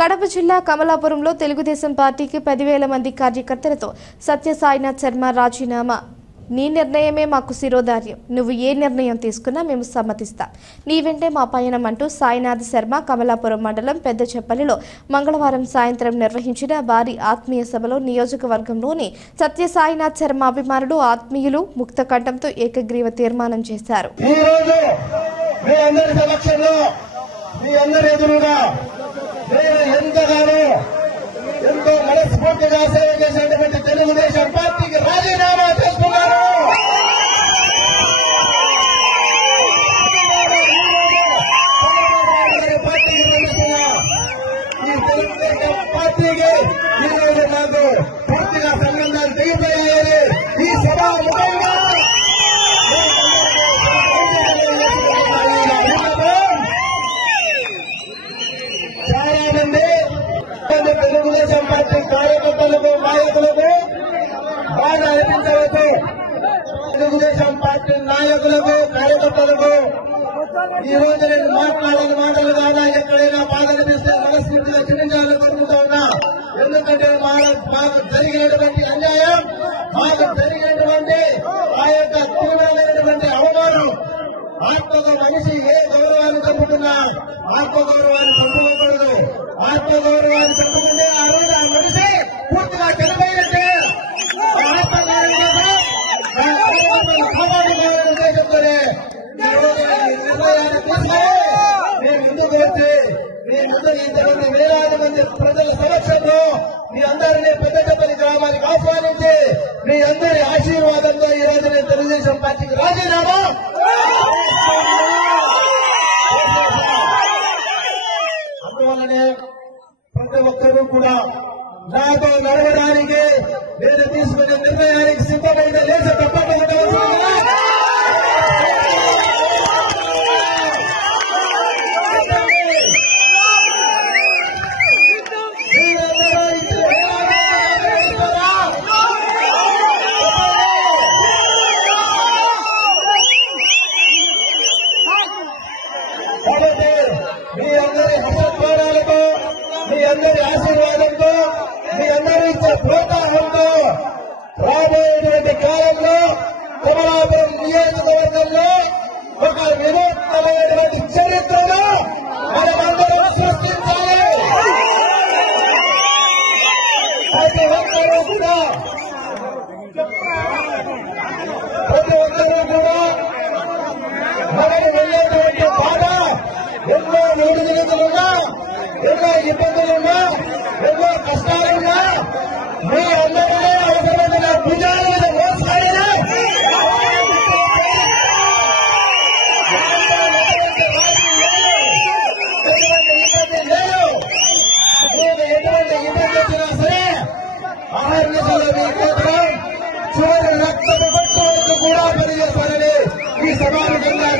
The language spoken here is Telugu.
కడప జిల్లా కమలాపురంలో తెలుగుదేశం పార్టీకి 10,000 మంది కార్యకర్తలతో సత్యసాయినాథ్ శర్మ రాజీనామా. నీ నిర్ణయమే మాకు శిరోధార్యం. నువ్వు ఏ నిర్ణయం తీసుకున్నా మేము సమ్మతిస్తాం. నీ వెంటే మా పయనం అంటూ సాయినాథ్ శర్మ కమలాపురం మండలం పెద్దచెప్పలిలో మంగళవారం సాయంత్రం నిర్వహించిన భారీ ఆత్మీయ సభలో నియోజకవర్గంలోని సత్యసాయినాథ్ శర్మ అభిమానులు ఆత్మీయులు ముక్త కంఠంతో ఏకగ్రీవ తీర్మానం చేశారు. ఎంతో మనస్ఫూర్తిగా సేవ చేసినటువంటి తెలుగుదేశం పార్టీకి రాజీనామా చేస్తున్నారు. ఈ తెలుగుదేశం పార్టీకి ఈరోజు నాకు పూర్తిగా సంబంధాలు తెగిపోయాయి. ఈ సభాముఖంగా చాలా మంది తెలుగుదేశం పార్టీ కార్యకర్తలకు నాయకులకు బాగా అనిపించవచ్చు. తెలుగుదేశం పార్టీ నాయకులకు కార్యకర్తలకు ఈ రోజు నేను మాట్లాడిన మాటలు కాదా ఎక్కడైనా బాధ అనిపిస్తే మనస్ఫూర్తిగా క్షమించాలని కోరుకుంటా ఉన్నా. ఎందుకంటే మాకు జరిగినటువంటి అన్యాయం, మాకు జరిగినటువంటి ఆ యొక్క తీవ్రమైనటువంటి అవమానం, ఆత్మక మనిషి ఏ గౌరవాన్ని చంపుతున్నా ఆత్మగౌరవాన్ని చంపుకోకూడదు. ఆత్మగౌరవాన్ని చంపుకుంటే ఆ రోజు ఆ మనిషి పూర్తిగా చనిపోయినట్టే. కాపాడుకోవాలనే ఉద్దేశంతోనే ఈ రోజు నిర్ణయాన్ని తీసుకుని మేము ముందుకు వచ్చి మీ ముందు ఇంతమంది వేలాది మంది ప్రజల సమక్షంలో మీ అందరినీ పెద్దచెప్పలి గ్రామానికి ఆహ్వానించి మీ అందరి ఆశీర్వాదంతో ఈ రోజు నేను తెలుగుదేశం పార్టీకి రాజీనామా. అందువల్లనే ప్రతి ఒక్కరూ కూడా నాతో నడవడానికి నేను తీసుకునే నిర్ణయానికి సిద్ధమైన లేచ తప్పకుండా కాబట్టి మీ అందరి హస్తద్వారాలతో, మీ అందరి ఆశీర్వాదంతో, మీ అందరి ఇచ్చే ప్రోత్సాహంతో రాబోయేటువంటి కాలంలో కమలాపురం నియోజకవర్గంలో ఒక వినూత్నమైనటువంటి చరిత్రను మనమందరం సృష్టించాలి. ప్రతి ఒక్కరూ కూడా మనకు వెళ్ళేటువంటి బాధ ఎన్నో ఒడిదుడుకులున్నా, ఎన్నో ఇబ్బందులున్నా, ఎన్నో కష్టాలున్నా మీ అందరినీ అవసరమైన భుజాల మీద మోసుకొనినా ఎటువంటి ఇబ్బంది లేదు. మీరు ఎటువంటి ఇబ్బంది వచ్చినా సరే ఆహార్నిశలో మీ కోసం చివరి రక్తపు పట్టు వరకు కూడా పనిచేస్తారని ఈ సమావేశంగా